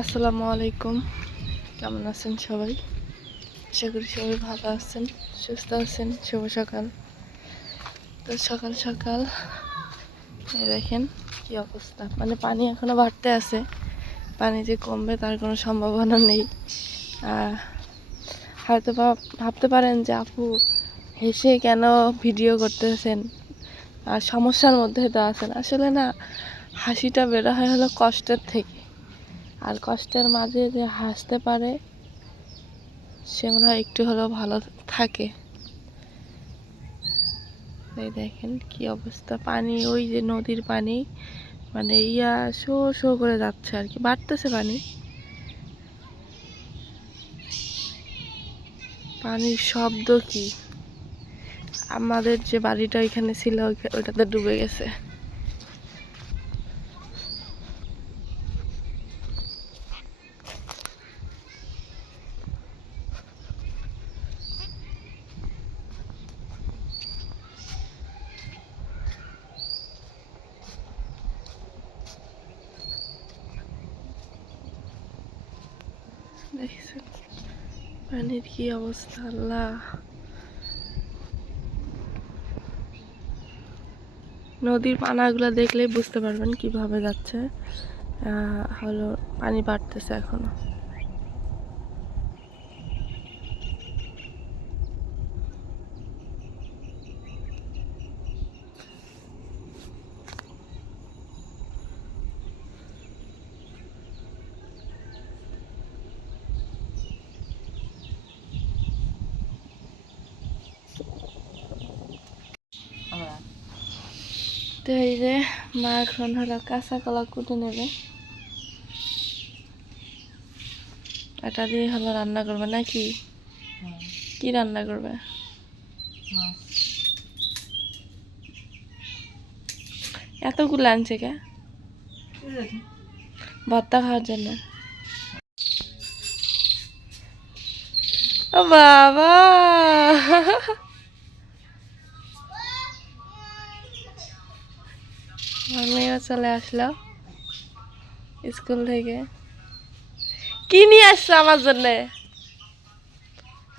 আসসালামু আলাইকুম, কেমন আছেন সবাই? আশা করি সবাই ভালো আছেন, সুস্থ আছেন। শুভ সকাল। তো সকাল সকাল দেখেন কি অবস্থা, মানে পানি এখনো বাড়তে আছে। পানি যে কমবে তার কোনো সম্ভাবনা নেই। হয়তো ভাবতে পারেন যে আপু হেসে কেন ভিডিও করতেছেন আর সমস্যার মধ্যে তো আছেন। আসলে না, হাসিটা বের হয় হলো কষ্টের থেকে, আর কষ্টের মাঝে যে হাসতে পারে সে মনে হয় একটু হলেও ভালো থাকে। এই দেখেন কি অবস্থা, পানি ওই যে নদীর পানি, মানে শো শো করে যাচ্ছে আর কি, বাড়তেছে পানি। পানির শব্দ কি, আমাদের যে বাড়িটা ওইখানে ছিল ওইটাতে ডুবে গেছে। দেখছেন পানির কি অবস্থা, আল্লাহ। নদীর পানাগুলো দেখলেই বুঝতে পারবেন কিভাবে যাচ্ছে। হলো পানি বাড়তেছে এখনো। তো এই যে মা এখন হলো কাঁচা কলা কুটে নেবে, এটা দিয়ে হলো রান্না করবে নাকি? কি রান্না করবে? এতগুলো আনছে কে? ভর্তা খাওয়ার জন্য। ও বাবা, আমার মেয়েও চলে আসলো স্কুল থেকে। কি নিয়ে আসছো আমার জন্যে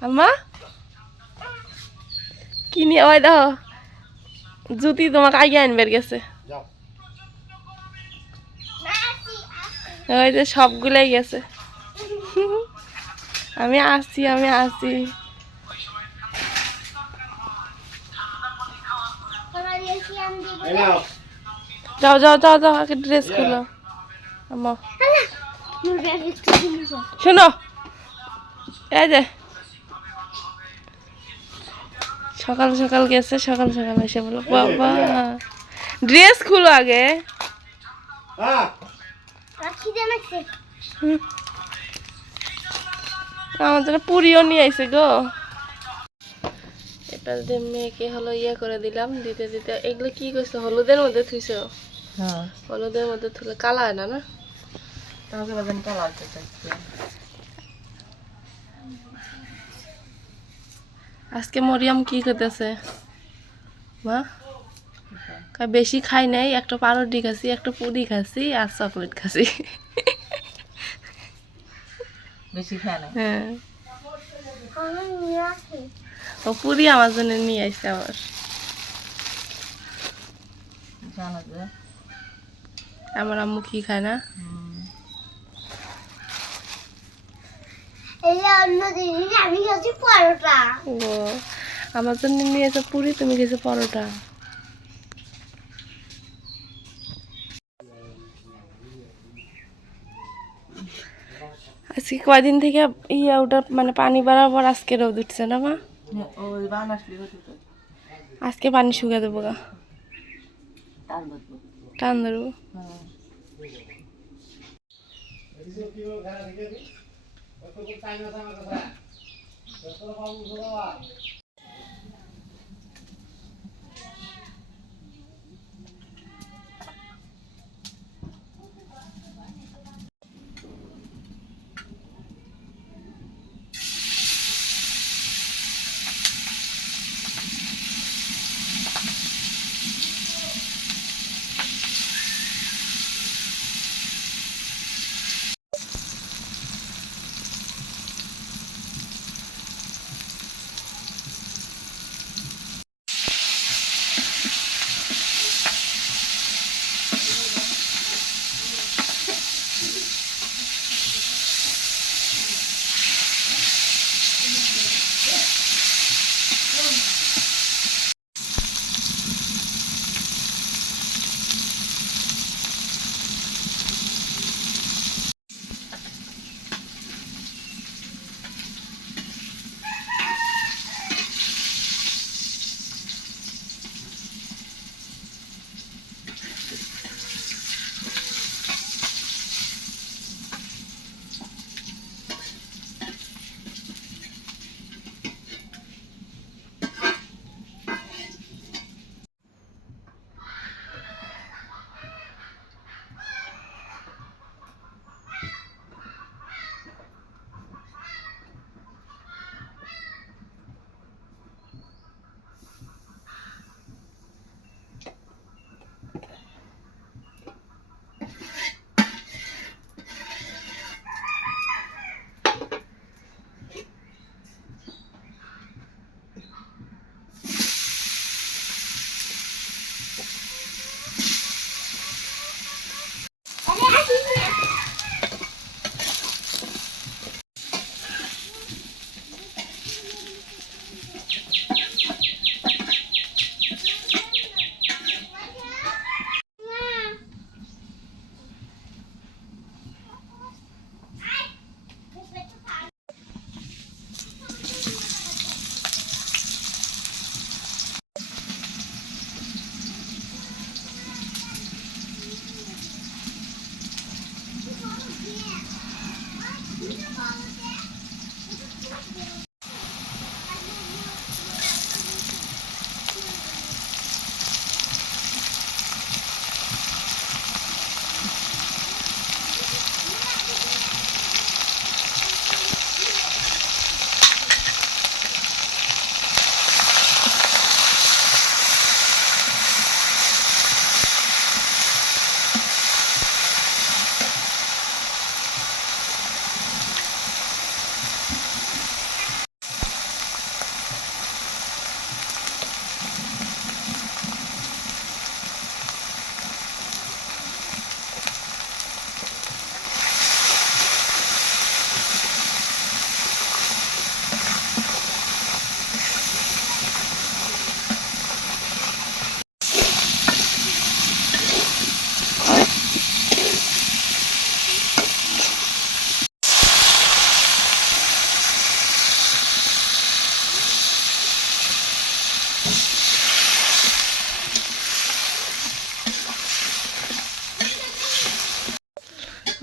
আম্মা? কি নিয়ে, ওই দেখো জুতি তোমাকে আগে আনবার গেছে। ওই যে সবগুলাই গেছে। আমি আসছি। যাও আগে ড্রেস খুলো। আম্মা শোনো, এই যে সকাল সকাল গেছে, সকাল সকাল এসে বলো বাবা ড্রেস খুলো আগে। আমার জন্য পুরিও নিয়ে আইছে গো। এটা দিয়ে মেয়েকে হলো করে দিলাম, দিতে দিতে এগুলো কি করছো, হলুদের মধ্যে থুইছো? হ্যাঁ, হলুদের মধ্যে থুলে কালা হয় না? না তাহলে বাজান কালা হতে চাইছে। আজকে মরিয়ম কি করতেছে মা? বেশি খাই নাই, একটা পাউরুটি খাসি, একটা পুরি খাসি আর চকলেট খাসি। বেশি খায় না? হ্যাঁ, ও পুরি আমার জন্য নিয়ে আসছে আবার। আমার আম্মু কি খায় না? আমার জন্য নিয়েছে পুরি, তুমি খেয়েছো পরোটা। আজকে কয়দিন থেকে ওটা মানে পানি বাড়ার পর আজকে রোদ উঠছে না মা? আজকে পানি শুকা দেবো গা, টান ধরবো।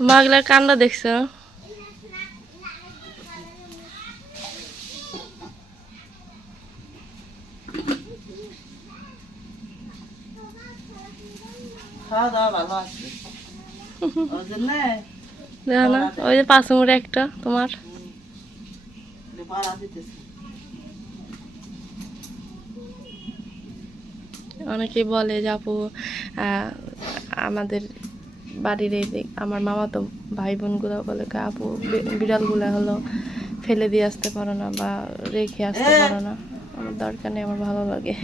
মাগলার কান্ড দেখছো? খাওয়া দাওয়া ভালো আছে ওই জন্য দেখো না, ওই যে পাঁচমুড়ে একটা তোমার। পাড়া দিতেছে। অনেকেই বলে যে আপু আমাদের বাড়ির এই দিক আমার মামা তো ভাই বোনগুলো বলে আপু বিড়ালগুলা হলো ফেলে দিয়ে আসতে পারো না বা রেখে আসতে পারো না। আমার দরকার নেই, আমার ভালো লাগে।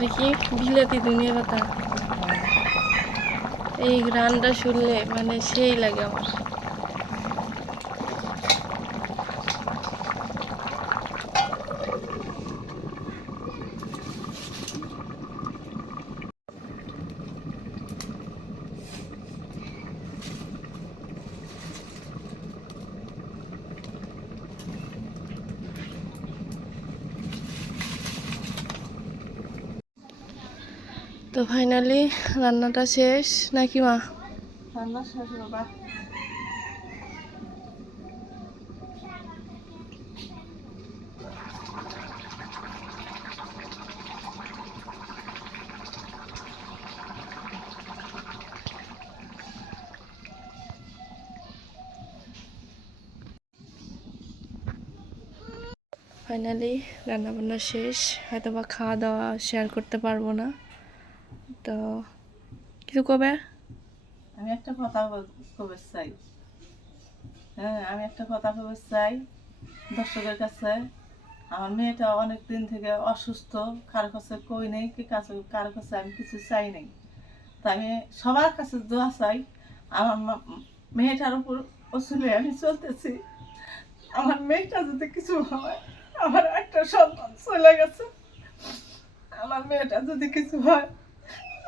দেখি বিলেতি ধনিয়া পাতা, এই ঘ্রাণটা শুনলে মানে সেই লাগে আমার। তো ফাইনালি রান্নাটা শেষ নাকি মা? রান্না শেষ বাবা। ফাইনালি রান্না বান্না শেষ, হয়তো বা খাওয়া দাওয়া শেয়ার করতে পারবো না। তো কিছু কবে? আমি একটা কথা কবে চাই। হ্যাঁ, আমি একটা কথা কবে চাই দর্শকের কাছে। আমার মেয়েটা অনেক দিন থেকে অসুস্থ, কারো কাছে কই নেই, কি কাছে কারো কাছে আমি কিছু চাই নাই। তাই আমি সবার কাছে দোয়া চাই। আমার মেয়েটার উপর অসুলে আমি চলতেছি। আমার মেয়েটা যদি কিছু হয়, আমার একটা সন্তান চলে গেছে, আমার মেয়েটা যদি কিছু হয়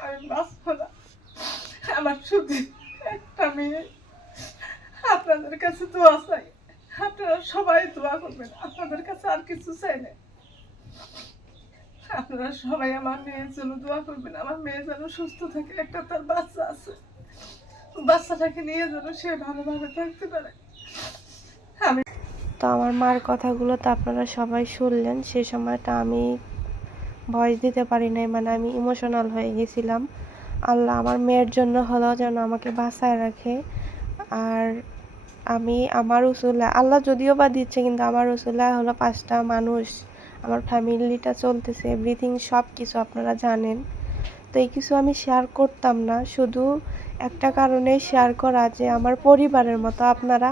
আমি বাঁচবো না। আমার শুধু একটা মেয়ে। আপনাদের কাছে দোয়া চাই, আপনারা সবাই দোয়া করবেন, আপনাদের কাছে আর কিছু চাই না। আপনারা সবাই আমার মেয়ের জন্য দোয়া করবেন, আমার মেয়ে যেন সুস্থ থাকে। একটা তার বাচ্চা আছে, বাচ্চাটাকে নিয়ে যেন সে ভালোভাবে থাকতে পারে। আমি তো আমার মার কথাগুলো তো আপনারা সবাই শুনলেন। সেই সময়টা আমি ভয়েস দিতে পারি নাই, মানে আমি ইমোশনাল হয়ে গেছিলাম। আল্লাহ আমার মেয়ের জন্য হলেও যেন আমাকে বাঁচায় রাখে। আর আমি আমার উসুলা আল্লাহ যদিও বা দিচ্ছে, কিন্তু আমার উসুলা হলো 5টা মানুষ, আমার ফ্যামিলিটা চলতেছে, এভরিথিং সব কিছু আপনারা জানেন। তো এই কিছু আমি শেয়ার করতাম না, শুধু একটা কারণে শেয়ার করা যে আমার পরিবারের মতো আপনারা,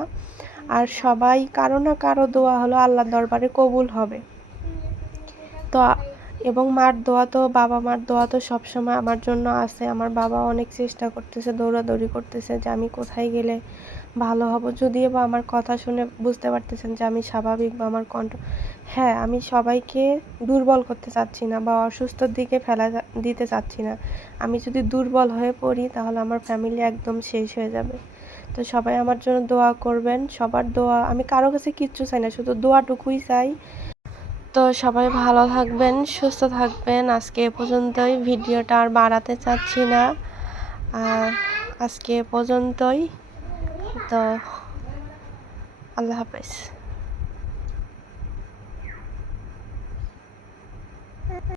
আর সবাই কারো না কারো দোয়া হলো আল্লাহর দরবারে কবুল হবে। তো এবং মার দোয়া তো, বাবা মার দোয়া তো সবসময় আমার জন্য আছে। আমার বাবা অনেক চেষ্টা করতেছে, দৌড়াদৌড়ি করতেছে যে আমি কোথায় গেলে ভালো হব। যদিও বা আমার কথা শুনে বুঝতে পারতেছেন যে আমি স্বাভাবিক বা আমার কণ্ঠ, হ্যাঁ, আমি সবাইকে দুর্বল করতে চাচ্ছি না বা অসুস্থর দিকে দিতে চাচ্ছি না। আমি যদি দুর্বল হয়ে পড়ি তাহলে আমার ফ্যামিলি একদম শেষ হয়ে যাবে। তো সবাই আমার জন্য দোয়া করবেন। সবার দোয়া, আমি কারো কাছে কিচ্ছু চাই না, শুধু দোয়াটুকুই চাই। তো সবাই ভালো থাকবেন, সুস্থ থাকবেন। আজকে এ পর্যন্তই, ভিডিওটা আর বাড়াতে চাচ্ছি না। আজকে এ পর্যন্তই। তো আল্লাহ হাফেজ।